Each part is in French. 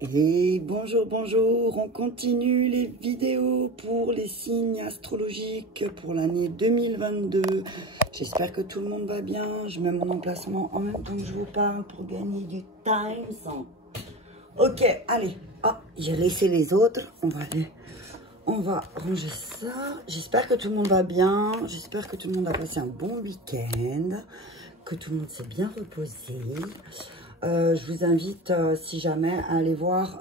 Et bonjour, bonjour, on continue les vidéos pour les signes astrologiques pour l'année 2022. J'espère que tout le monde va bien. Je mets mon emplacement en même temps que je vous parle pour gagner du time. Ok, allez. Ah, j'ai laissé les autres. On va ranger ça. J'espère que tout le monde va bien. J'espère que tout le monde a passé un bon week-end. Que tout le monde s'est bien reposé. Je vous invite, si jamais, à aller voir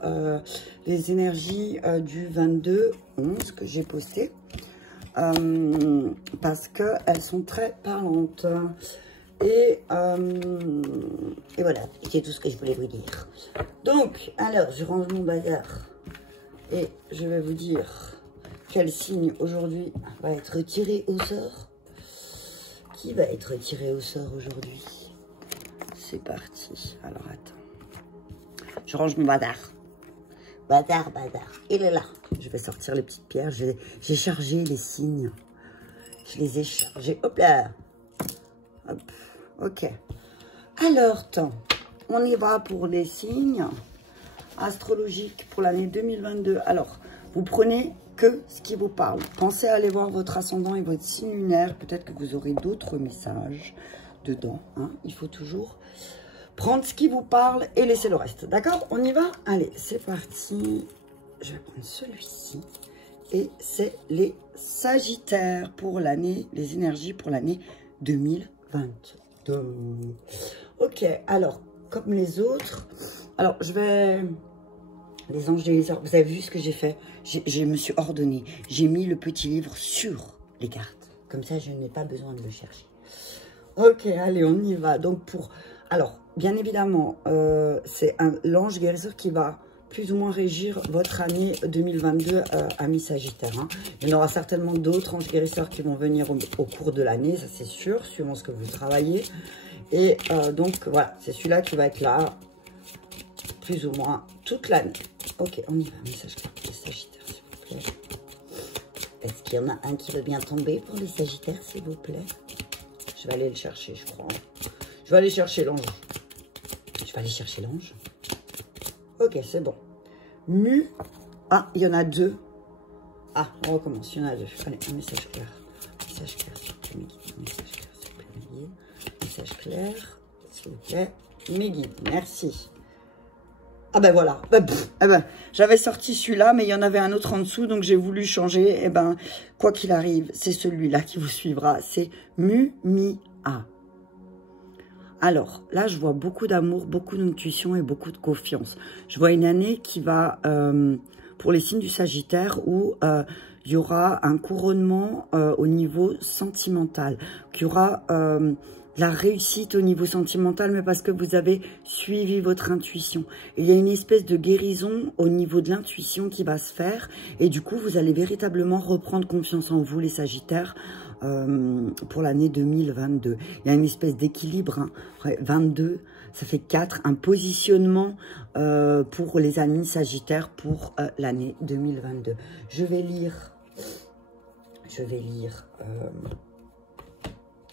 les énergies du 22/11 que j'ai posté. Parce qu'elles sont très parlantes. Et voilà, c'est tout ce que je voulais vous dire. Donc, alors, je range mon bazar. Et je vais vous dire quel signe aujourd'hui va être tiré au sort. Qui va être tiré au sort aujourd'hui? C'est parti. Alors, attends. Je range mon bazar. Bazar. Il est là. Je vais sortir les petites pierres. J'ai chargé les signes. Je les ai chargés. Hop là. Hop. Ok. Alors, on y va pour les signes astrologiques pour l'année 2022. Alors, vous prenez que ce qui vous parle. Pensez à aller voir votre ascendant et votre signe lunaire. Peut-être que vous aurez d'autres messages dedans. Hein. Il faut toujours prendre ce qui vous parle et laisser le reste. D'accord? On y va? Allez, c'est parti. Je vais prendre celui-ci. Et c'est les Sagittaires pour l'année, les énergies pour l'année 2022. Ok, alors, comme les autres, alors je vais... Les anges des heures, vous avez vu ce que j'ai fait? Je me suis ordonnée. J'ai mis le petit livre sur les cartes. Comme ça, je n'ai pas besoin de le chercher. Ok, allez, on y va. Donc, alors, bien évidemment, c'est l'ange guérisseur qui va plus ou moins régir votre année 2022, amis Sagittaire. Hein. Il y en aura certainement d'autres anges guérisseurs qui vont venir au cours de l'année, ça c'est sûr, suivant ce que vous travaillez. Et donc, voilà, c'est celui-là qui va être là, plus ou moins, toute l'année. Ok, on y va. Message clair pour les Sagittaires, s'il vous plaît. Est-ce qu'il y en a un qui veut bien tomber pour les Sagittaires, s'il vous plaît? Je vais aller le chercher, je crois. Je vais aller chercher l'ange. Ok, c'est bon. Ah, il y en a deux. Ah, on recommence. Il y en a deux. Allez, un message clair. Message clair, s'il vous plaît, mes guides. Message clair, s'il vous plaît, mes guides. Message clair, s'il vous plaît, mes guides. Merci. Ah ben voilà, j'avais sorti celui-là, mais il y en avait un autre en dessous, donc j'ai voulu changer. Et ben, quoi qu'il arrive, c'est celui-là qui vous suivra. C'est Mumia. Alors, là, je vois beaucoup d'amour, beaucoup d'intuition et beaucoup de confiance. Je vois une année qui va, pour les signes du Sagittaire, où il y aura un couronnement au niveau sentimental, qu'il y aura... la réussite au niveau sentimental, mais parce que vous avez suivi votre intuition. Il y a une espèce de guérison au niveau de l'intuition qui va se faire. Et du coup, vous allez véritablement reprendre confiance en vous, les Sagittaires, pour l'année 2022. Il y a une espèce d'équilibre. Hein. 22, ça fait 4. Un positionnement pour les amis Sagittaires pour l'année 2022. Je vais lire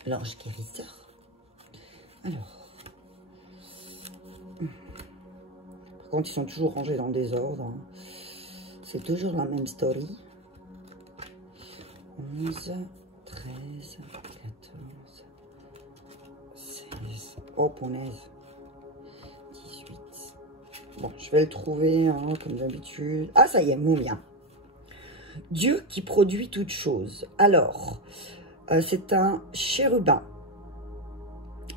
l'ange guérisseur. Alors, par contre, ils sont toujours rangés dans le désordre. Hein. C'est toujours la même story. 11, 13, 14, 16. Oh, punaise. 18. Bon, je vais le trouver, hein, comme d'habitude. Ah, ça y est, Mumia. Dieu qui produit toutes choses. Alors, c'est un chérubin.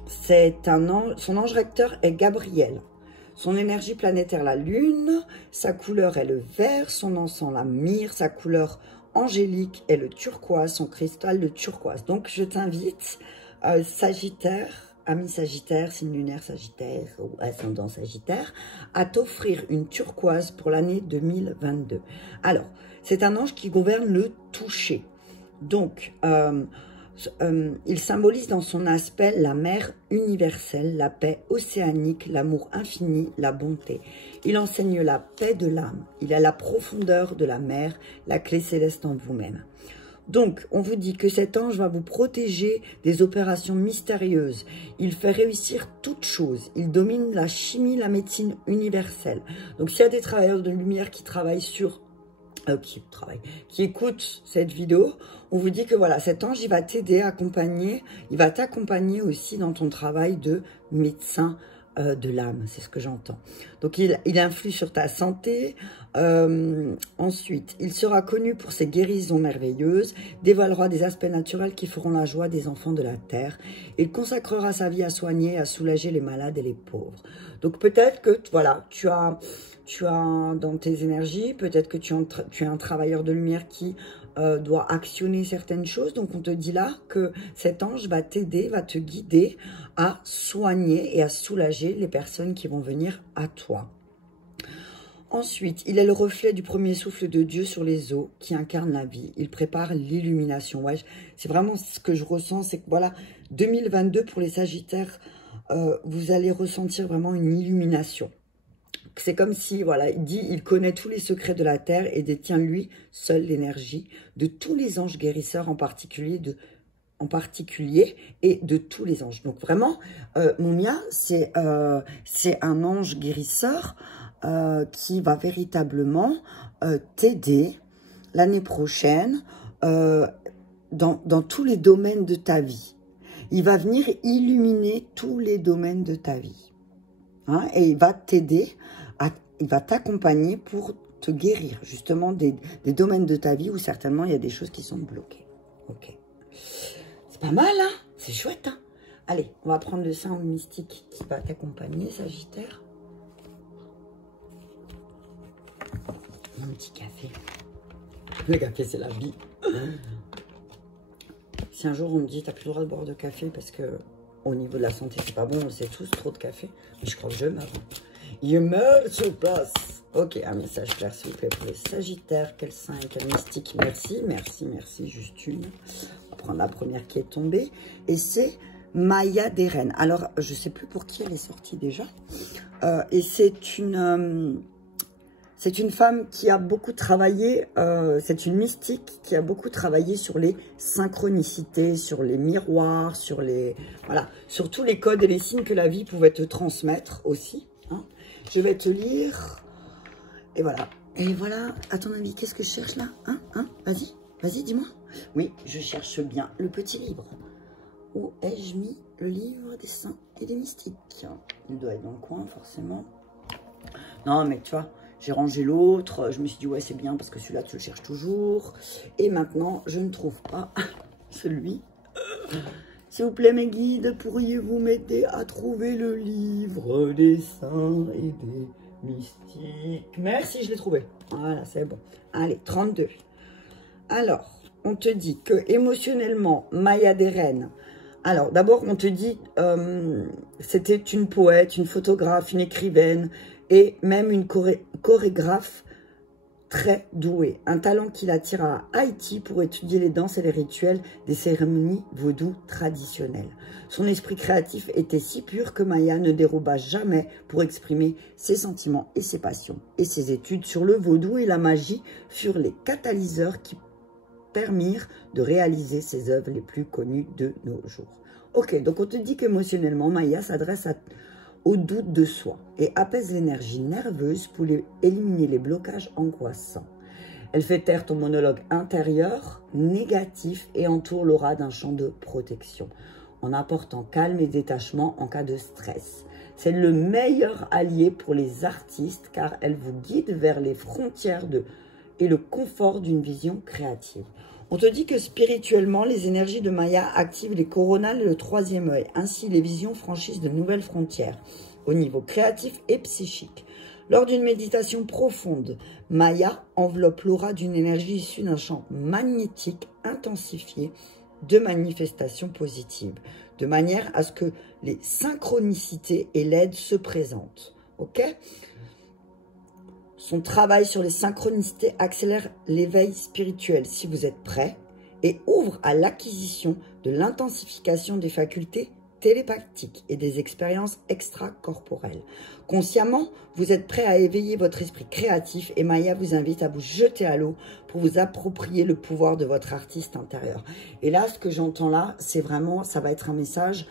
C'est un ange, son ange recteur est Gabriel. Son énergie planétaire, la lune. Sa couleur est le vert. Son encens, la myrrhe. Sa couleur angélique est le turquoise. Son cristal, le turquoise. Donc, je t'invite, Sagittaire, ami Sagittaire, signe lunaire Sagittaire ou ascendant Sagittaire, à t'offrir une turquoise pour l'année 2022. Alors, c'est un ange qui gouverne le toucher. Donc, il symbolise dans son aspect la mer universelle, la paix océanique, l'amour infini, la bonté. Il enseigne la paix de l'âme. Il a la profondeur de la mer, la clé céleste en vous-même. Donc, on vous dit que cet ange va vous protéger des opérations mystérieuses. Il fait réussir toute chose. Il domine la chimie, la médecine universelle. Donc, s'il y a des travailleurs de lumière qui travaillent sur... qui écoutent cette vidéo, on vous dit que voilà, cet ange, il va t'aider, accompagner, il va t'accompagner aussi dans ton travail de médecin de l'âme, c'est ce que j'entends. Donc, il influe sur ta santé. Ensuite, il sera connu pour ses guérisons merveilleuses, dévoilera des aspects naturels qui feront la joie des enfants de la terre. Il consacrera sa vie à soigner, à soulager les malades et les pauvres. Donc, peut-être que, voilà, tu as dans tes énergies, peut-être que tu es un travailleur de lumière qui doit actionner certaines choses. Donc, on te dit là que cet ange va t'aider, va te guider à soigner et à soulager les personnes qui vont venir à toi. Ensuite, il est le reflet du premier souffle de Dieu sur les eaux qui incarne la vie. Il prépare l'illumination. Ouais, c'est vraiment ce que je ressens, c'est que voilà, 2022 pour les Sagittaires, vous allez ressentir vraiment une illumination. C'est comme si, voilà, il dit, il connaît tous les secrets de la terre et détient lui seul l'énergie de tous les anges guérisseurs en particulier et de tous les anges. Donc vraiment, Mumia, c'est un ange guérisseur qui va véritablement t'aider l'année prochaine dans tous les domaines de ta vie. Il va venir illuminer tous les domaines de ta vie. Hein, et il va t'aider, il va t'accompagner pour te guérir justement des domaines de ta vie où certainement il y a des choses qui sont bloquées. Ok. C'est pas mal, hein? C'est chouette, hein? Allez, on va prendre le saint mystique qui va t'accompagner, Sagittaire. Mon petit café. Le café, c'est la vie. Si un jour on me dit, t'as plus le droit de boire de café parce que au niveau de la santé, c'est pas bon, on sait tous, trop de café. Mais je crois que je meurs. Je meurs sur place. Ok, un message clair, s'il vous plaît, pour les Sagittaires. Quel saint et quel mystique. Merci, merci, merci. Juste une. On va prendre la première qui est tombée. Et c'est Maya Deren. Alors, je sais plus pour qui elle est sortie déjà. Et c'est une femme qui a beaucoup travaillé, c'est une mystique qui a beaucoup travaillé sur les synchronicités, sur les miroirs, sur sur tous les codes et les signes que la vie pouvait te transmettre aussi. Hein. Je vais te lire. Et voilà. Et voilà, à ton avis, qu'est-ce que je cherche là? Vas-y, vas-y, dis-moi. Oui, je cherche bien le petit livre. Où ai-je mis le livre des saints et des mystiques? Il doit être dans le coin, forcément. Non, mais tu vois... J'ai rangé l'autre, je me suis dit, ouais, c'est bien parce que celui-là, tu le cherches toujours. Et maintenant, je ne trouve pas celui. S'il vous plaît, mes guides, pourriez-vous m'aider à trouver le livre des saints et des mystiques? Merci, je l'ai trouvé. Voilà, c'est bon. Allez, 32. Alors, on te dit que émotionnellement, Maya Deren... Alors, d'abord, on te dit, c'était une poète, une photographe, une écrivaine et même une chorégraphe très douée. Un talent qui l'attire à Haïti pour étudier les danses et les rituels des cérémonies vaudou traditionnelles. Son esprit créatif était si pur que Maya ne déroba jamais pour exprimer ses sentiments et ses passions. Et ses études sur le vaudou et la magie furent les catalyseurs qui permirent de réaliser ses œuvres les plus connues de nos jours. Ok, donc on te dit qu'émotionnellement, Maya s'adresse au doute de soi et apaise l'énergie nerveuse pour éliminer les blocages angoissants. Elle fait taire ton monologue intérieur négatif et entoure l'aura d'un champ de protection en apportant calme et détachement en cas de stress. C'est le meilleur allié pour les artistes car elle vous guide vers les frontières et le confort d'une vision créative. On te dit que spirituellement, les énergies de Maya activent les coronales et le troisième œil. Ainsi, les visions franchissent de nouvelles frontières au niveau créatif et psychique. Lors d'une méditation profonde, Maya enveloppe l'aura d'une énergie issue d'un champ magnétique intensifié de manifestations positives, de manière à ce que les synchronicités et l'aide se présentent. Ok ? Son travail sur les synchronicités accélère l'éveil spirituel si vous êtes prêt et ouvre à l'acquisition de l'intensification des facultés télépathiques et des expériences extracorporelles. Consciemment, vous êtes prêt à éveiller votre esprit créatif et Maya vous invite à vous jeter à l'eau pour vous approprier le pouvoir de votre artiste intérieur. Et là, ce que j'entends là, c'est vraiment, ça va être un message.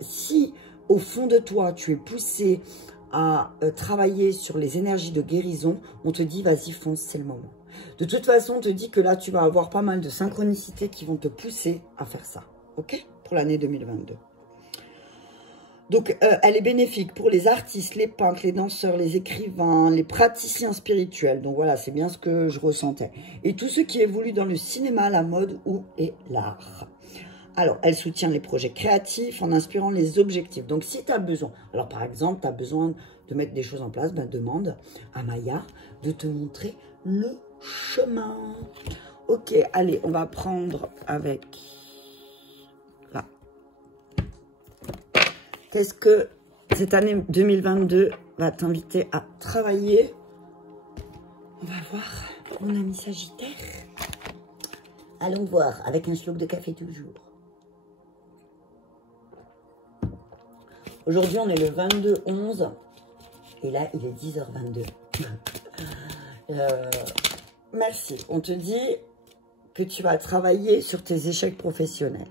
Si au fond de toi, tu es poussé à travailler sur les énergies de guérison, on te dit, vas-y, fonce, c'est le moment. De toute façon, on te dit que là, tu vas avoir pas mal de synchronicités qui vont te pousser à faire ça, ok? Pour l'année 2022. Donc, elle est bénéfique pour les artistes, les peintres, les danseurs, les écrivains, les praticiens spirituels. Donc voilà, c'est bien ce que je ressentais. Et tous ceux qui évoluent dans le cinéma, la mode ou et l'art. Alors, elle soutient les projets créatifs en inspirant les objectifs. Donc, si tu as besoin, alors par exemple, tu as besoin de mettre des choses en place, ben, demande à Maya de te montrer le chemin. Ok, allez, on va prendre avec... là. Qu'est-ce que cette année 2022 va t'inviter à travailler? On va voir mon ami Sagittaire. Allons voir, avec un slok de café toujours. Aujourd'hui, on est le 22/11. Et là, il est 10h22. Merci. On te dit que tu vas travailler sur tes échecs professionnels.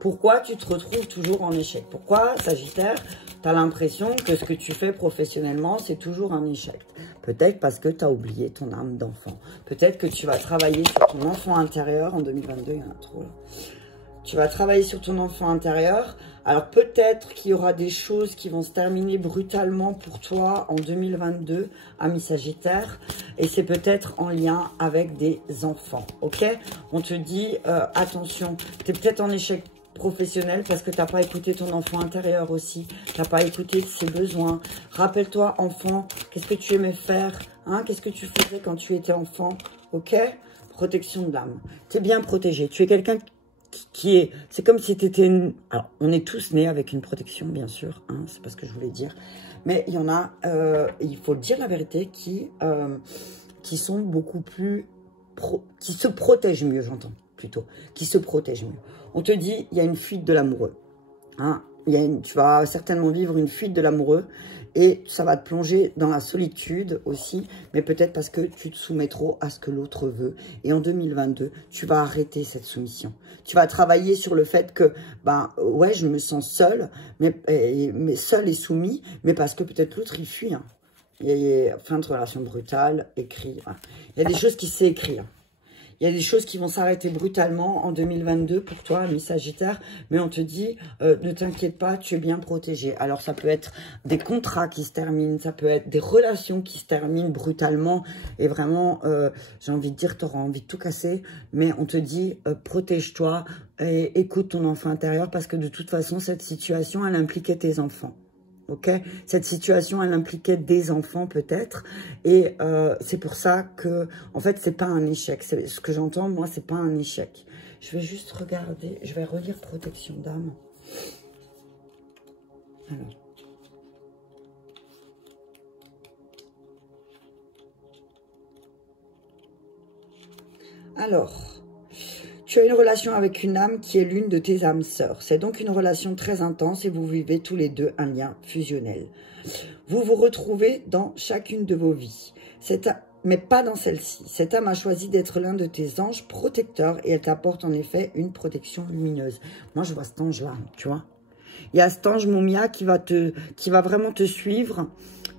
Pourquoi tu te retrouves toujours en échec? Pourquoi, Sagittaire, tu as l'impression que ce que tu fais professionnellement, c'est toujours un échec? Peut-être parce que tu as oublié ton âme d'enfant. Peut-être que tu vas travailler sur ton enfant intérieur. En 2022, il y en a trop là. Tu vas travailler sur ton enfant intérieur. Alors peut-être qu'il y aura des choses qui vont se terminer brutalement pour toi en 2022, ami Sagittaire. Et c'est peut-être en lien avec des enfants, ok? On te dit, attention, tu es peut-être en échec professionnel parce que tu n'as pas écouté ton enfant intérieur aussi. Tu n'as pas écouté ses besoins. Rappelle-toi, enfant, qu'est-ce que tu aimais faire, hein? Qu'est-ce que tu faisais quand tu étais enfant, ok? Protection de l'âme. Tu es bien protégé. Tu es quelqu'un qui est... C'est comme si tu étais... Alors, on est tous nés avec une protection, bien sûr. Hein, c'est pas ce que je voulais dire. Mais il y en a, il faut dire la vérité, qui sont beaucoup plus... qui se protègent mieux, j'entends, plutôt. Qui se protègent mieux. On te dit, il y a une fuite de l'amoureux. Hein, tu vas certainement vivre une fuite de l'amoureux. Et ça va te plonger dans la solitude aussi, mais peut-être parce que tu te soumets trop à ce que l'autre veut. Et en 2022, tu vas arrêter cette soumission. Tu vas travailler sur le fait que, ben ouais, je me sens seule, mais seule et soumis, mais parce que peut-être l'autre, il fuit. Hein. Il y a fin de relation brutale, écrit. Hein. Il y a des choses qui s'écrivent. Hein. Il y a des choses qui vont s'arrêter brutalement en 2022 pour toi, ami Sagittaire. Mais on te dit, ne t'inquiète pas, tu es bien protégé. Alors, ça peut être des contrats qui se terminent. Ça peut être des relations qui se terminent brutalement. Et vraiment, j'ai envie de dire, tu auras envie de tout casser. Mais on te dit, protège-toi et écoute ton enfant intérieur. Parce que de toute façon, cette situation, elle impliquait tes enfants. Ok, cette situation, elle impliquait des enfants peut-être, et c'est pour ça que, en fait, c'est pas un échec. Ce que j'entends, moi, c'est pas un échec. Je vais juste regarder, je vais relire protection d'âme. Alors, tu as une relation avec une âme qui est l'une de tes âmes sœurs. C'est donc une relation très intense et vous vivez tous les deux un lien fusionnel. Vous vous retrouvez dans chacune de vos vies, mais pas dans celle-ci. Cette âme a choisi d'être l'un de tes anges protecteurs et elle t'apporte en effet une protection lumineuse. Moi, je vois cet ange-là, tu vois. Il y a cet ange Moumia qui va vraiment te suivre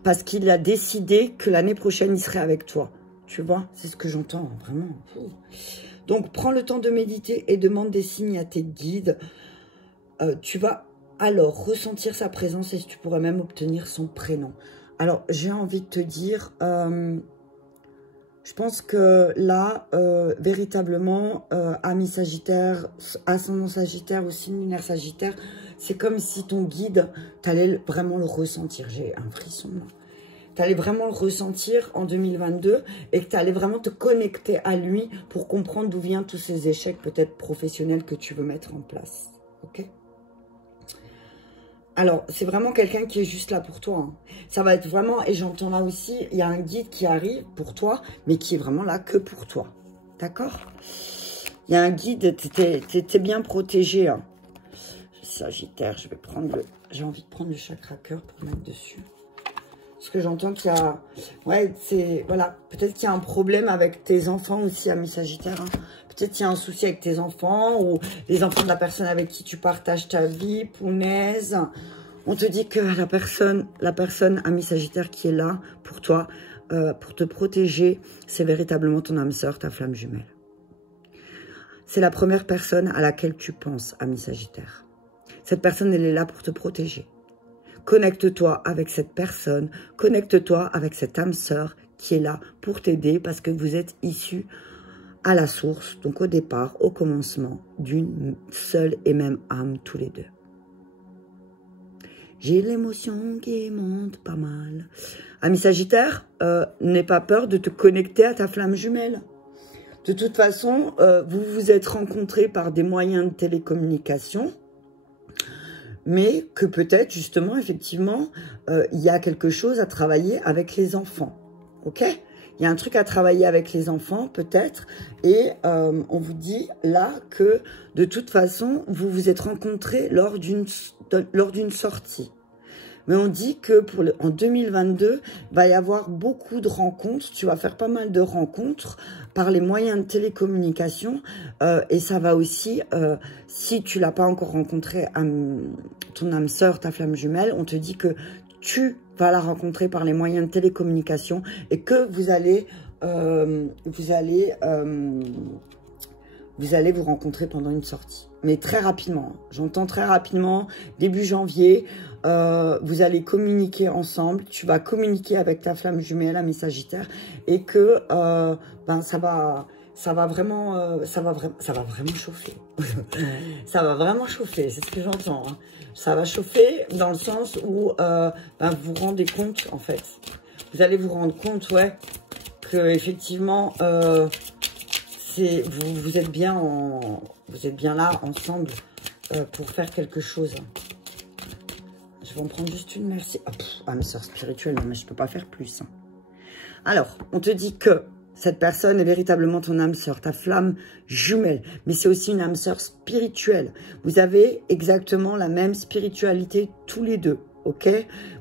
parce qu'il a décidé que l'année prochaine, il serait avec toi. Tu vois, c'est ce que j'entends, vraiment. Donc, prends le temps de méditer et demande des signes à tes guides. Tu vas alors ressentir sa présence et tu pourras même obtenir son prénom. Alors, j'ai envie de te dire, je pense que là, véritablement, ami Sagittaire, ascendant Sagittaire, aussi lunaire Sagittaire, c'est comme si ton guide, tu allais vraiment le ressentir. J'ai un frisson là. Tu allais vraiment le ressentir en 2022 et que tu allais vraiment te connecter à lui pour comprendre d'où viennent tous ces échecs peut-être professionnels que tu veux mettre en place. Ok? Alors, c'est vraiment quelqu'un qui est juste là pour toi. Hein. Ça va être vraiment, et j'entends là aussi, il y a un guide qui arrive pour toi, mais qui est vraiment là que pour toi. D'accord? Il y a un guide, t'es bien protégé. Hein. Sagittaire, je vais prendre le... J'ai envie de prendre le chakra cœur pour mettre dessus. Parce que j'entends qu'il y a... Ouais, c'est... Voilà. Peut-être qu'il y a un problème avec tes enfants aussi, ami Sagittaire. Hein. Peut-être qu'il y a un souci avec tes enfants ou les enfants de la personne avec qui tu partages ta vie, punaise. On te dit que la personne, ami Sagittaire, qui est là pour toi, pour te protéger, c'est véritablement ton âme sœur, ta flamme jumelle. C'est la première personne à laquelle tu penses, ami Sagittaire. Cette personne, elle est là pour te protéger. Connecte-toi avec cette personne, connecte-toi avec cette âme sœur qui est là pour t'aider parce que vous êtes issus à la source, donc au départ, au commencement, d'une seule et même âme tous les deux. J'ai l'émotion qui monte pas mal. Ami Sagittaire, n'aie pas peur de te connecter à ta flamme jumelle. De toute façon, vous vous êtes rencontrés par des moyens de télécommunication, mais que peut-être, justement, effectivement, il y a quelque chose à travailler avec les enfants. Ok ? Il y a un truc à travailler avec les enfants, peut-être, et on vous dit là que, de toute façon, vous vous êtes rencontrés lors d'une sortie. Mais on dit que en 2022, il va y avoir beaucoup de rencontres. Tu vas faire pas mal de rencontres par les moyens de télécommunication. Et ça va aussi, si tu l'as pas encore rencontré, ton âme sœur, ta flamme jumelle, on te dit que tu vas la rencontrer par les moyens de télécommunication et que vous allez vous rencontrer pendant une sortie. Mais très rapidement, j'entends très rapidement, début janvier, vous allez communiquer ensemble, tu vas communiquer avec ta flamme jumelle, ami Sagittaire, et que ça va vraiment chauffer. Ça va vraiment chauffer, c'est ce que j'entends. Hein. Ça va chauffer dans le sens où vous vous rendez compte, en fait. Vous allez vous rendre compte, ouais, que effectivement, vous êtes bien là ensemble pour faire quelque chose. Je vais en prendre juste une, merci. Ah, mais sœur spirituelle, non, mais je peux pas faire plus. Hein. Alors, on te dit que cette personne est véritablement ton âme sœur, ta flamme jumelle. Mais c'est aussi une âme sœur spirituelle. Vous avez exactement la même spiritualité tous les deux, ok?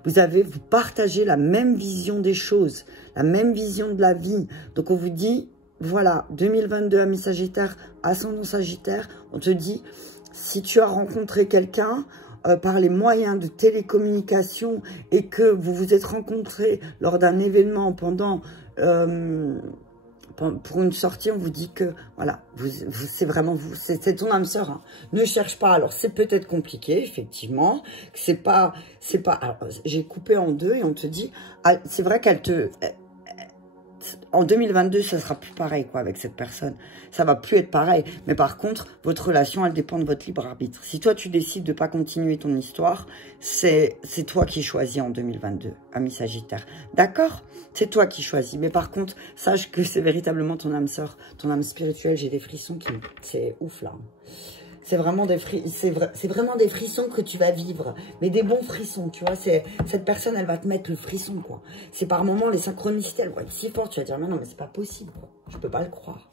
Vous partagez la même vision des choses, la même vision de la vie. Donc, on vous dit, voilà, 2022, ami Sagittaire, ascendant Sagittaire, on te dit, si tu as rencontré quelqu'un par les moyens de télécommunication et que vous vous êtes rencontrés lors d'un événement pour une sortie, on vous dit que, voilà, c'est vraiment vous, c'est ton âme sœur. Hein. Ne cherche pas. Alors, c'est peut-être compliqué, effectivement. C'est pas, alors, j'ai coupé en deux et on te dit, ah, c'est vrai qu'elle te... En 2022, ça sera plus pareil, quoi, avec cette personne. Ça va plus être pareil. Mais par contre, votre relation, elle dépend de votre libre arbitre. Si toi, tu décides de pas continuer ton histoire, c'est toi qui choisis en 2022, ami Sagittaire. D'accord? C'est toi qui choisis. Mais par contre, sache que c'est véritablement ton âme sœur, ton âme spirituelle. J'ai des frissons qui... C'est ouf, là. C'est vraiment des frissons que tu vas vivre. Mais des bons frissons, tu vois. Cette personne, elle va te mettre le frisson, quoi. C'est par moments, les synchronicités, elles vont être si fortes. Tu vas dire, non, mais c'est pas possible, quoi. Je peux pas le croire.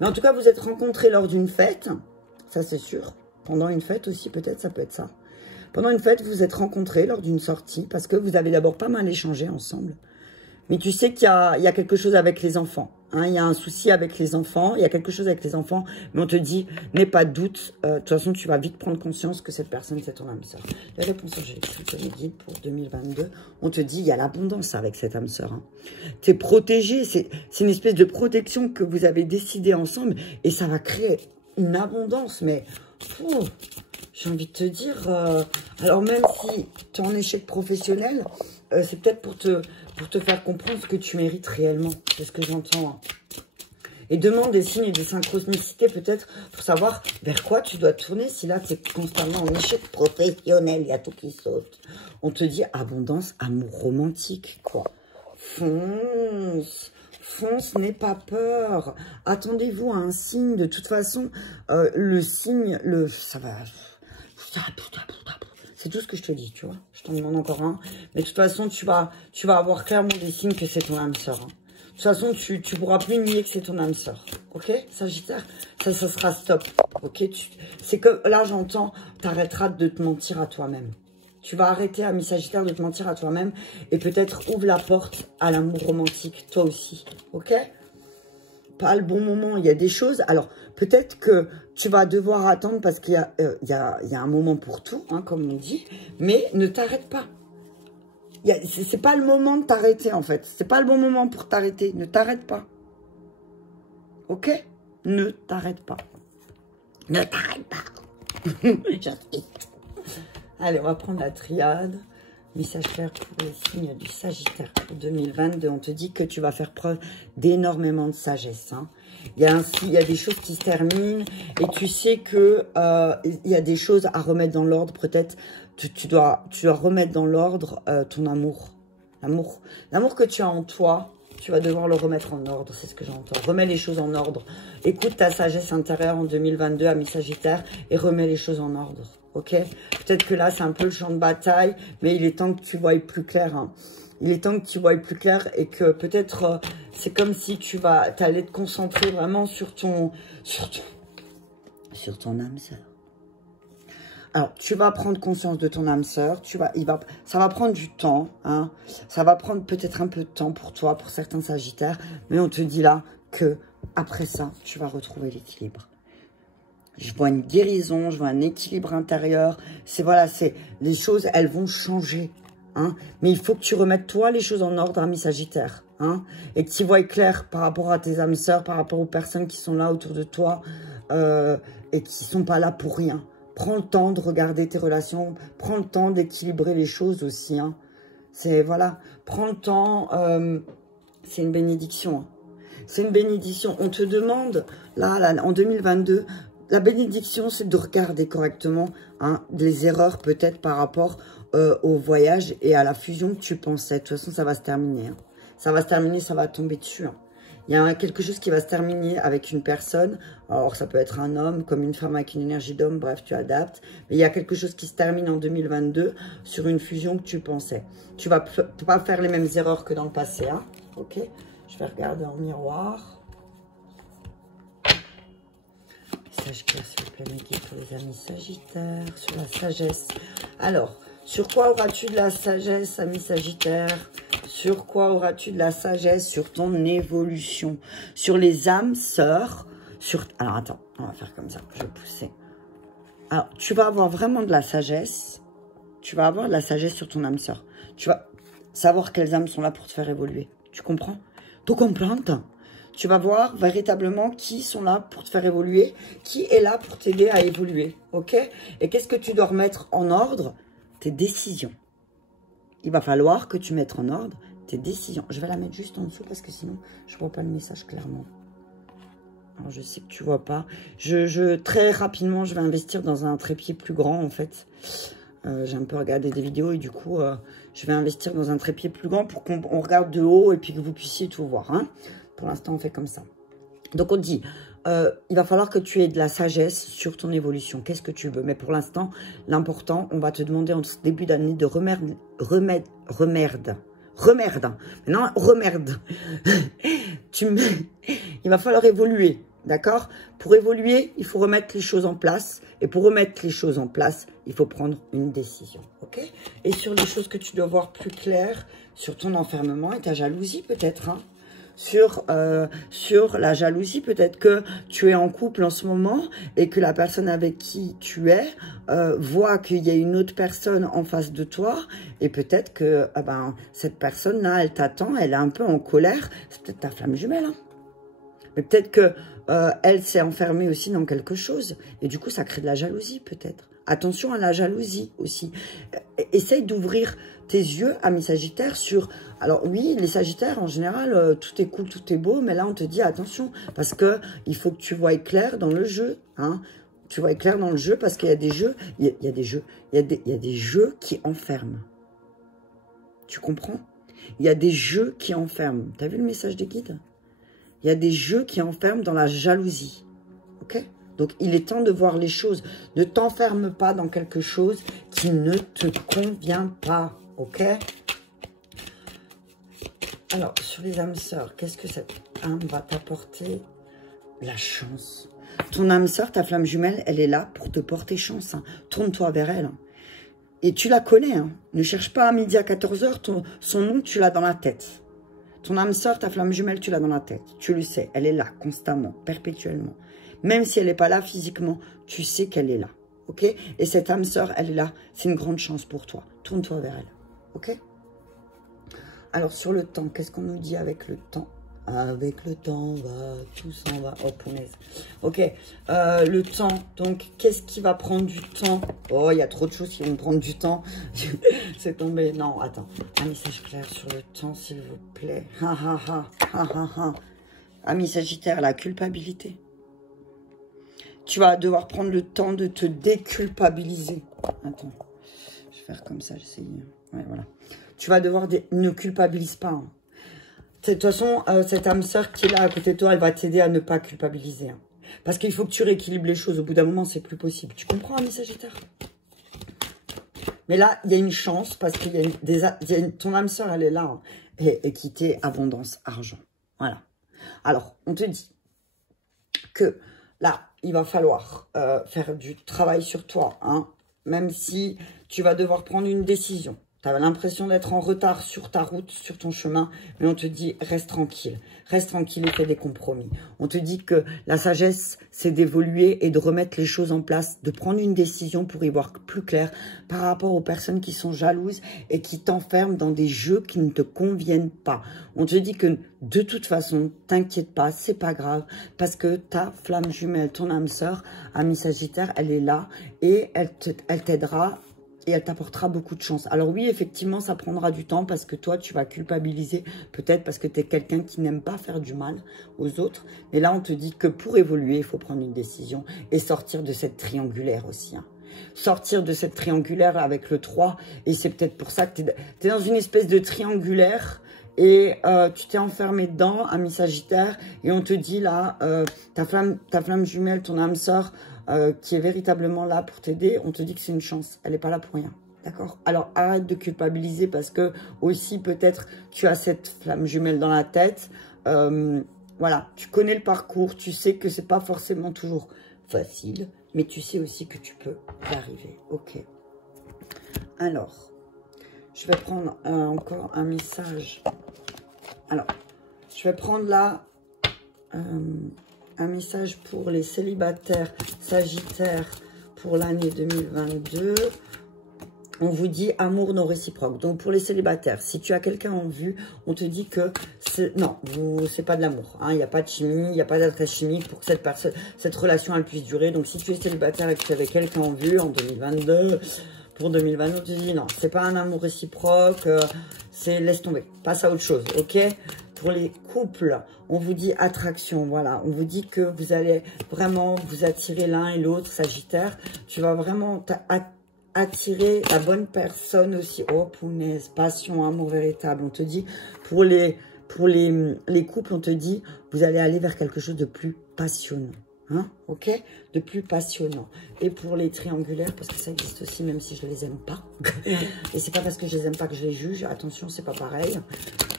Mais en tout cas, vous êtes rencontrés lors d'une fête. Ça, c'est sûr. Pendant une fête aussi, peut-être, ça peut être ça. Pendant une fête, vous êtes rencontrés lors d'une sortie. Parce que vous avez d'abord pas mal échangé ensemble. Mais tu sais qu'il y a quelque chose avec les enfants. Hein, il y a un souci avec les enfants, il y a quelque chose avec les enfants, mais on te dit, n'aie pas de doute, de toute façon, tu vas vite prendre conscience que cette personne, c'est ton âme sœur. La réponse que j'ai écrite sur les guides pour 2022, on te dit, il y a l'abondance avec cette âme sœur. Hein. Tu es protégé, c'est une espèce de protection que vous avez décidé ensemble, et ça va créer une abondance, mais j'ai envie de te dire, alors même si tu es en échec professionnel, c'est peut-être pour te faire comprendre ce que tu mérites réellement. C'est ce que j'entends. Hein. Et demande des signes et des synchronicités peut-être pour savoir vers quoi tu dois tourner. Si là, tu es constamment en échec professionnel, il y a tout qui saute. On te dit abondance, amour romantique, quoi. Fonce, n'aie pas peur. Attendez-vous à un signe. De toute façon, le signe, ça va... C'est tout ce que je te dis, tu vois. Je t'en demande encore un. Mais de toute façon, tu vas avoir clairement des signes que c'est ton âme sœur. Hein. toute façon, tu ne pourras plus nier que c'est ton âme sœur. Ok, Sagittaire, ça sera stop. Ok, c'est que là, j'entends, tu arrêteras de te mentir à toi-même. Tu vas arrêter, ami Sagittaire, de te mentir à toi-même. Et peut-être ouvre la porte à l'amour romantique, toi aussi. Ok? Pas le bon moment, il y a des choses. Alors, peut-être que tu vas devoir attendre parce qu'il y a un moment pour tout, hein, comme on dit. Mais ne t'arrête pas. C'est pas le moment de t'arrêter, en fait. C'est pas le bon moment pour t'arrêter. Ne t'arrête pas. Ok? Ne t'arrête pas. Ne t'arrête pas. Allez, on va prendre la triade. Message clair pour les signes du Sagittaire pour 2022. On te dit que tu vas faire preuve d'énormément de sagesse. Hein. Il y a des choses qui se terminent et tu sais que il y a des choses à remettre dans l'ordre. Peut-être tu dois remettre dans l'ordre ton amour. L'amour que tu as en toi, tu vas devoir le remettre en ordre. C'est ce que j'entends. Remets les choses en ordre. Écoute ta sagesse intérieure en 2022, ami Sagittaire, et remets les choses en ordre. Ok, peut-être que là, c'est un peu le champ de bataille, mais il est temps que tu voies plus clair. Hein. Il est temps que tu voies plus clair et que peut-être c'est comme si tu allais te concentrer vraiment sur ton âme sœur. Alors, tu vas prendre conscience de ton âme sœur. Ça va prendre du temps. Hein. Ça va prendre peut-être un peu de temps pour toi, pour certains Sagittaires. Mais on te dit là que après ça, tu vas retrouver l'équilibre. Je vois une guérison, je vois un équilibre intérieur. Les choses, elles vont changer. Hein. Mais il faut que tu remettes toi les choses en ordre, ami Sagittaire. Hein. Et que tu vois clair par rapport à tes âmes sœurs, par rapport aux personnes qui sont là autour de toi et qui ne sont pas là pour rien. Prends le temps de regarder tes relations. Prends le temps d'équilibrer les choses aussi. Hein. Prends le temps. C'est une bénédiction. Hein. C'est une bénédiction. On te demande, là en 2022... La bénédiction, c'est de regarder correctement les erreurs peut-être par rapport au voyage et à la fusion que tu pensais. De toute façon, ça va se terminer. Hein. Ça va se terminer, ça va tomber dessus. Hein. Il y a quelque chose qui va se terminer avec une personne. Alors, ça peut être un homme, comme une femme avec une énergie d'homme. Bref, tu adaptes. Mais il y a quelque chose qui se termine en 2022 sur une fusion que tu pensais. Tu ne vas pas faire les mêmes erreurs que dans le passé. Hein. Ok, je vais regarder en miroir. Message clair, s'il vous plaît, mes guides, pour les amis Sagittaires, sur la sagesse. Alors, sur quoi auras-tu de la sagesse, ami Sagittaire? Sur quoi auras-tu de la sagesse? Sur ton évolution, sur les âmes sœurs, Alors, attends, on va faire comme ça, je vais pousser. Alors, tu vas avoir vraiment de la sagesse. Tu vas avoir de la sagesse sur ton âme sœur. Tu vas savoir quelles âmes sont là pour te faire évoluer. Tu comprends? Tu comprends? Tu vas voir véritablement qui sont là pour te faire évoluer, qui est là pour t'aider à évoluer, ok? Et qu'est-ce que tu dois remettre en ordre? Tes décisions. Il va falloir que tu mettes en ordre tes décisions. Je vais la mettre juste en dessous parce que sinon, je ne vois pas le message clairement. Alors, je sais que tu ne vois pas. Très rapidement, je vais investir dans un trépied plus grand, en fait. J'ai un peu regardé des vidéos et du coup, je vais investir dans un trépied plus grand pour qu'on regarde de haut et puis que vous puissiez tout voir, hein. Pour l'instant, on fait comme ça. Donc, on dit, il va falloir que tu aies de la sagesse sur ton évolution. Qu'est-ce que tu veux? Mais pour l'instant, l'important, on va te demander en début d'année de remerde. Maintenant, remerde. Il va falloir évoluer, d'accord? Pour évoluer, il faut remettre les choses en place. Et pour remettre les choses en place, il faut prendre une décision, ok? Et sur les choses que tu dois voir plus claires, sur ton enfermement et ta jalousie peut-être, hein? Sur la jalousie, peut-être que tu es en couple en ce moment et que la personne avec qui tu es voit qu'il y a une autre personne en face de toi et peut-être que cette personne-là, elle t'attend, elle est un peu en colère. C'est peut-être ta flamme jumelle, hein. Mais peut-être que elle s'est enfermée aussi dans quelque chose et du coup, ça crée de la jalousie peut-être. Attention à la jalousie aussi. Essaye d'ouvrir tes yeux, amis Sagittaires, sur... Alors oui, les Sagittaires, en général, tout est cool, tout est beau, mais là, on te dit attention, parce que il faut que tu voies clair dans le jeu, hein. Tu voies clair dans le jeu, parce qu'il y a des jeux, il y a des jeux qui enferment. Tu comprends? Il y a des jeux qui enferment. T'as vu le message des guides? Il y a des jeux qui enferment dans la jalousie, ok? Donc, il est temps de voir les choses. Ne t'enferme pas dans quelque chose qui ne te convient pas, ok? Alors, sur les âmes sœurs, qu'est-ce que cette âme va t'apporter? La chance. Ton âme sœur, ta flamme jumelle, elle est là pour te porter chance. Hein. Tourne-toi vers elle. Hein. Et tu la connais. Hein. Ne cherche pas à midi à 14 h. Son nom, tu l'as dans la tête. Ton âme sœur, ta flamme jumelle, tu l'as dans la tête. Tu le sais. Elle est là, constamment, perpétuellement. Même si elle n'est pas là physiquement, tu sais qu'elle est là. Ok? Et cette âme sœur, elle est là. C'est une grande chance pour toi. Tourne-toi vers elle. Ok? Alors, sur le temps, qu'est-ce qu'on nous dit avec le temps? Avec le temps, tout s'en va. Oh, punaise. Ok, le temps. Donc, qu'est-ce qui va prendre du temps? Oh, il y a trop de choses qui vont prendre du temps. C'est tombé. Non, attends. Un message clair sur le temps, s'il vous plaît. Ha, ha, ha. Ha, ha, ha. Ami Sagittaire, la culpabilité. Tu vas devoir prendre le temps de te déculpabiliser. Attends. Je vais faire comme ça, j'essaye. Ouais, voilà. Tu vas devoir... Ne culpabilise pas, hein. De toute façon, cette âme sœur qui est là à côté de toi, elle va t'aider à ne pas culpabiliser. Hein. Parce qu'il faut que tu rééquilibres les choses. Au bout d'un moment, c'est plus possible. Tu comprends, ami Sagittaire? Mais là, il y a une chance parce qu'il y a, ton âme sœur, elle est là. Hein, équité, abondance, argent. Voilà. Alors, on te dit que là, il va falloir faire du travail sur toi. Hein, même si tu vas devoir prendre une décision. Tu as l'impression d'être en retard sur ta route, sur ton chemin, mais on te dit reste tranquille et fais des compromis. On te dit que la sagesse, c'est d'évoluer et de remettre les choses en place, de prendre une décision pour y voir plus clair par rapport aux personnes qui sont jalouses et qui t'enferment dans des jeux qui ne te conviennent pas. On te dit que de toute façon, t'inquiète pas, c'est pas grave, parce que ta flamme jumelle, ton âme sœur, ami Sagittaire, elle est là et elle t'aidera. Et elle t'apportera beaucoup de chance. Alors oui, effectivement, ça prendra du temps parce que toi, tu vas culpabiliser. Peut-être parce que tu es quelqu'un qui n'aime pas faire du mal aux autres. Mais là, on te dit que pour évoluer, il faut prendre une décision et sortir de cette triangulaire aussi. Hein. Sortir de cette triangulaire avec le 3. Et c'est peut-être pour ça que tu es dans une espèce de triangulaire. Et tu t'es enfermé dedans, ami Sagittaire. Et on te dit là, ta flamme jumelle, ton âme sœur, qui est véritablement là pour t'aider, on te dit que c'est une chance. Elle n'est pas là pour rien. D'accord? Alors, arrête de culpabiliser parce que aussi, peut-être, tu as cette flamme jumelle dans la tête. Voilà, tu connais le parcours. Tu sais que c'est pas forcément toujours facile. Mais tu sais aussi que tu peux y arriver. Ok. Alors, je vais prendre encore un message. Alors, je vais prendre là... un message pour les célibataires sagittaires pour l'année 2022. On vous dit amour non réciproque. Donc pour les célibataires, si tu as quelqu'un en vue, on te dit que non, c'est pas de l'amour. Hein, il n'y a pas de chimie, il n'y a pas d'attrait chimique pour que cette relation elle puisse durer. Donc si tu es célibataire et que tu avais quelqu'un en vue en 2022, pour 2022, on te dit non, c'est pas un amour réciproque, c'est laisse tomber, passe à autre chose, ok? Pour les couples, on vous dit attraction, voilà. On vous dit que vous allez vraiment vous attirer l'un et l'autre, Sagittaire. Tu vas vraiment attirer la bonne personne aussi. Oh, punaise, passion, amour véritable. On te dit, pour les couples, on te dit, vous allez aller vers quelque chose de plus passionnant. Hein, ok, de plus passionnant. Et pour les triangulaires, parce que ça existe aussi, même si je ne les aime pas. Et c'est pas parce que je les aime pas que je les juge. Attention, c'est pas pareil.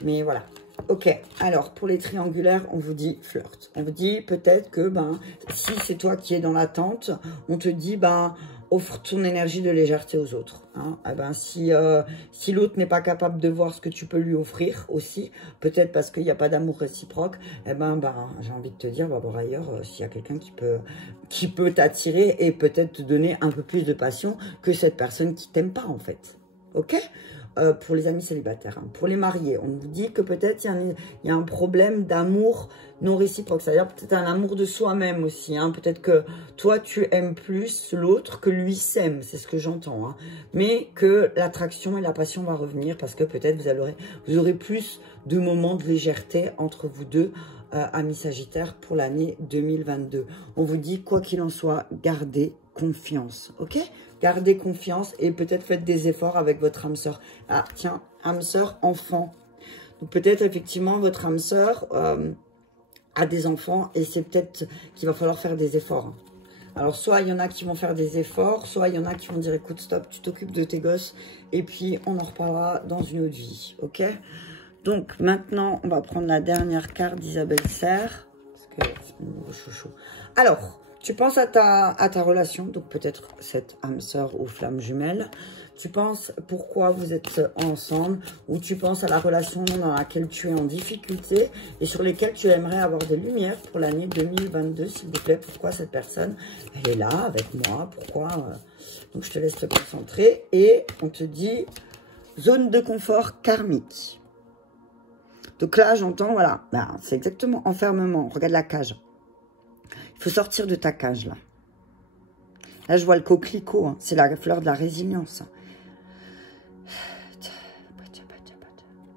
Mais voilà. Ok, alors pour les triangulaires, on vous dit flirt. On vous dit peut-être que si c'est toi qui es dans l'attente, on te dit offre ton énergie de légèreté aux autres. Hein. Si l'autre n'est pas capable de voir ce que tu peux lui offrir aussi, peut-être parce qu'il n'y a pas d'amour réciproque, j'ai envie de te dire, va voir ailleurs s'il y a quelqu'un qui peut t'attirer et peut-être te donner un peu plus de passion que cette personne qui t'aime pas en fait. Ok ? Pour les amis célibataires. Hein. Pour les mariés, on vous dit que peut-être il y a un problème d'amour non réciproque. C'est-à-dire peut-être un amour de soi-même aussi. Hein. Peut-être que toi, tu aimes plus l'autre que lui s'aime. C'est ce que j'entends. Hein. Mais que l'attraction et la passion vont revenir parce que peut-être vous aurez plus de moments de légèreté entre vous deux, amis Sagittaires, pour l'année 2022. On vous dit, quoi qu'il en soit, gardez confiance. Ok ? Gardez confiance et peut-être faites des efforts avec votre âme sœur. Ah, tiens, âme sœur, enfant. Donc peut-être effectivement votre âme sœur a des enfants et c'est peut-être qu'il va falloir faire des efforts. Hein. Alors soit il y en a qui vont faire des efforts, soit il y en a qui vont dire écoute stop, tu t'occupes de tes gosses et puis on en reparlera dans une autre vie. Ok ? Donc, maintenant, on va prendre la dernière carte d'Isabelle Serre. Parce que c'est mon nouveau chouchou. Alors, tu penses à ta relation, donc peut-être cette âme sœur ou flamme jumelle. Tu penses pourquoi vous êtes ensemble, ou tu penses à la relation dans laquelle tu es en difficulté et sur lesquelles tu aimerais avoir des lumières pour l'année 2022, s'il vous plaît. Pourquoi cette personne, elle est là avec moi, pourquoi Donc, je te laisse te concentrer et on te dit zone de confort karmique. Donc là, j'entends, voilà, ben, c'est exactement enfermement. Regarde la cage. Il faut sortir de ta cage, là. Là, je vois le coquelicot. Hein. C'est la fleur de la résilience.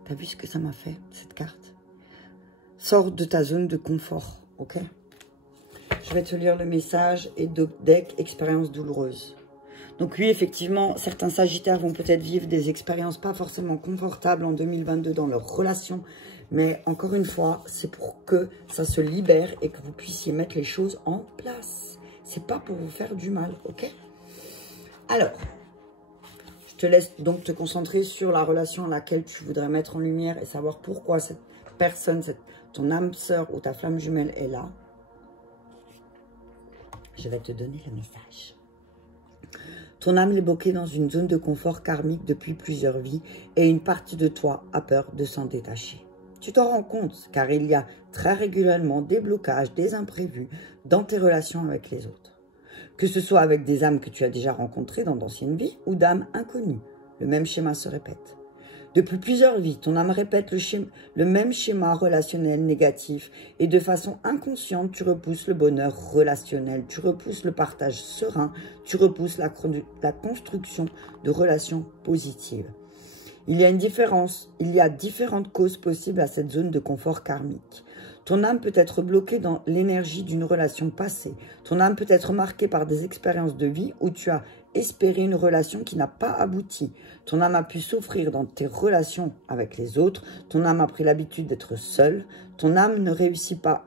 T'as vu ce que ça m'a fait, cette carte? Sors de ta zone de confort, ok? Je vais te lire le message et deck expérience douloureuse. Donc oui, effectivement, certains sagittaires vont peut-être vivre des expériences pas forcément confortables en 2022 dans leur relation. Mais encore une fois, c'est pour que ça se libère et que vous puissiez mettre les choses en place. C'est pas pour vous faire du mal, ok? Alors, je te laisse donc te concentrer sur la relation à laquelle tu voudrais mettre en lumière et savoir pourquoi cette personne, ton âme sœur ou ta flamme jumelle est là. Je vais te donner le message. Ton âme est bloquée dans une zone de confort karmique depuis plusieurs vies et une partie de toi a peur de s'en détacher. Tu t'en rends compte car il y a très régulièrement des blocages, des imprévus dans tes relations avec les autres. Que ce soit avec des âmes que tu as déjà rencontrées dans d'anciennes vies ou d'âmes inconnues, le même schéma se répète. Depuis plusieurs vies, ton âme répète le même schéma relationnel négatif et de façon inconsciente, tu repousses le bonheur relationnel, tu repousses le partage serein, tu repousses la construction de relations positives. Il y a une différence, il y a différentes causes possibles à cette zone de confort karmique. Ton âme peut être bloquée dans l'énergie d'une relation passée. Ton âme peut être marquée par des expériences de vie où tu as espéré une relation qui n'a pas abouti. Ton âme a pu souffrir dans tes relations avec les autres. Ton âme a pris l'habitude d'être seule. Ton âme ne réussit pas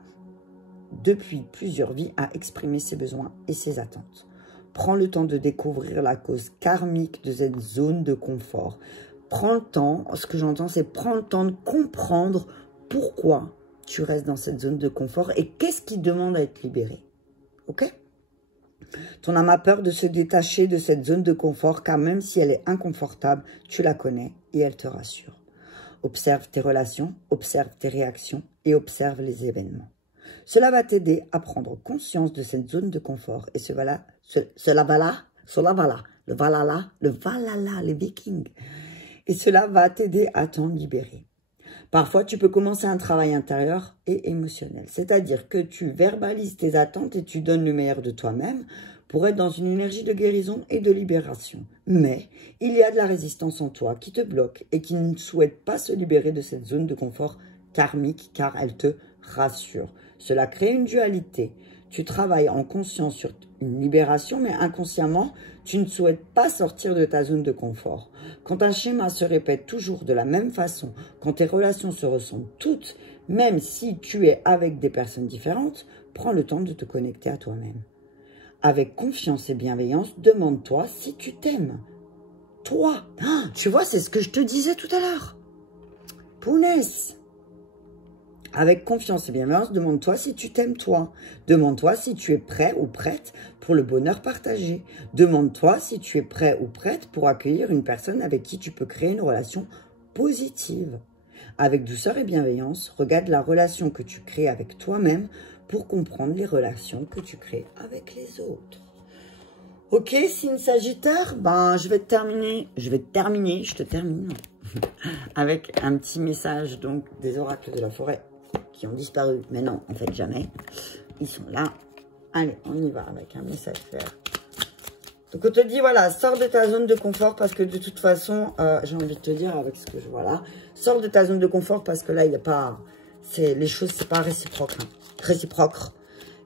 depuis plusieurs vies à exprimer ses besoins et ses attentes. Prends le temps de découvrir la cause karmique de cette zone de confort. Prends le temps, ce que j'entends, c'est prends le temps de comprendre pourquoi tu restes dans cette zone de confort et qu'est-ce qui demande à être libéré. Ok? Ton âme a peur de se détacher de cette zone de confort car même si elle est inconfortable, tu la connais et elle te rassure. Observe tes relations, observe tes réactions et observe les événements. Cela va t'aider à prendre conscience de cette zone de confort et le Valhalla, les Vikings. Et cela va t'aider à t'en libérer. Parfois, tu peux commencer un travail intérieur et émotionnel. C'est-à-dire que tu verbalises tes attentes et tu donnes le meilleur de toi-même pour être dans une énergie de guérison et de libération. Mais il y a de la résistance en toi qui te bloque et qui ne souhaite pas se libérer de cette zone de confort karmique car elle te rassure. Cela crée une dualité. Tu travailles en conscience sur une libération, mais inconsciemment, tu ne souhaites pas sortir de ta zone de confort. Quand un schéma se répète toujours de la même façon, quand tes relations se ressemblent toutes, même si tu es avec des personnes différentes, prends le temps de te connecter à toi-même. Avec confiance et bienveillance, demande-toi si tu t'aimes. Toi, tu vois, c'est ce que je te disais tout à l'heure. Punaise. Avec confiance et bienveillance, demande-toi si tu t'aimes toi. Demande-toi si tu es prêt ou prête pour le bonheur partagé. Demande-toi si tu es prêt ou prête pour accueillir une personne avec qui tu peux créer une relation positive. Avec douceur et bienveillance, regarde la relation que tu crées avec toi-même pour comprendre les relations que tu crées avec les autres. Ok, signe Sagittaire, ben je te termine avec un petit message donc des oracles de la forêt qui ont disparu, mais non, en fait jamais. Ils sont là. Allez, on y va avec un message clair. Donc on te dit, voilà, sors de ta zone de confort parce que de toute façon, j'ai envie de te dire avec ce que je vois là, sors de ta zone de confort parce que là, il n'y a pas, les choses, c'est pas réciproque. Hein, réciproque.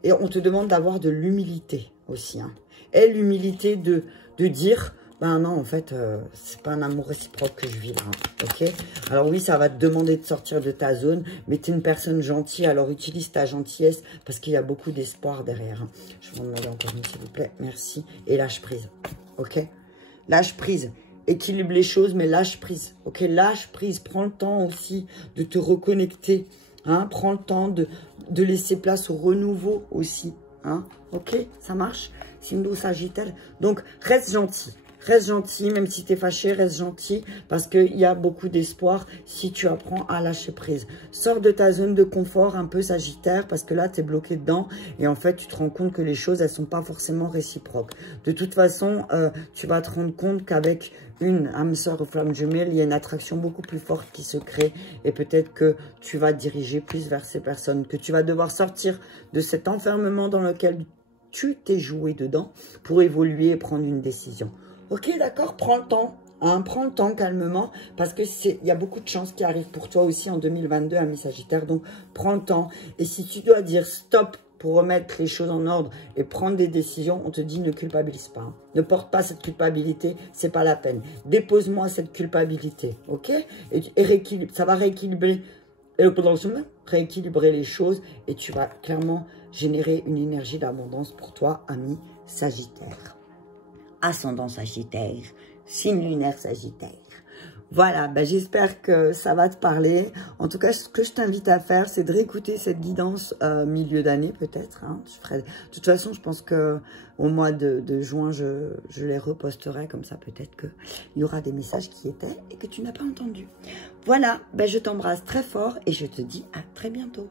Et on te demande d'avoir de l'humilité aussi. Hein, et l'humilité de dire, ben non, en fait, c'est pas un amour réciproque que je vis là, ok? Alors oui, ça va te demander de sortir de ta zone, mais tu es une personne gentille, alors utilise ta gentillesse, parce qu'il y a beaucoup d'espoir derrière. Hein. Je vais en demander encore une, s'il vous plaît, merci. Et lâche prise, ok? Lâche prise. équilibre les choses, mais lâche prise. Ok, lâche prise. Prends le temps aussi de te reconnecter. Hein, prends le temps de laisser place au renouveau aussi. Hein, ok, ça marche. Signe Sagittaire. Donc, reste gentil. Reste gentil, même si tu es fâché, reste gentil parce qu'il y a beaucoup d'espoir si tu apprends à lâcher prise. Sors de ta zone de confort un peu Sagittaire parce que là, tu es bloqué dedans et en fait, tu te rends compte que les choses, elles sont pas forcément réciproques. De toute façon, tu vas te rendre compte qu'avec une âme sœur ou flamme jumelle, il y a une attraction beaucoup plus forte qui se crée et peut-être que tu vas te diriger plus vers ces personnes, que tu vas devoir sortir de cet enfermement dans lequel tu t'es joué dedans pour évoluer et prendre une décision. Ok, d'accord, prends le temps, hein, prends le temps calmement, parce que il y a beaucoup de chances qui arrivent pour toi aussi en 2022, ami Sagittaire, donc prends le temps. Et si tu dois dire stop pour remettre les choses en ordre et prendre des décisions, on te dit ne culpabilise pas. Hein. Ne porte pas cette culpabilité, c'est pas la peine. Dépose-moi cette culpabilité, ok? Et ça va rééquilibrer les choses et tu vas clairement générer une énergie d'abondance pour toi, ami Sagittaire. Ascendant Sagittaire, signe lunaire Sagittaire. Voilà, ben j'espère que ça va te parler. En tout cas, ce que je t'invite à faire, c'est de réécouter cette guidance milieu d'année peut-être. Hein. De toute façon, je pense que au mois de juin, je les reposterai comme ça. Peut-être qu'il y aura des messages qui étaient et que tu n'as pas entendu. Voilà, ben je t'embrasse très fort et je te dis à très bientôt.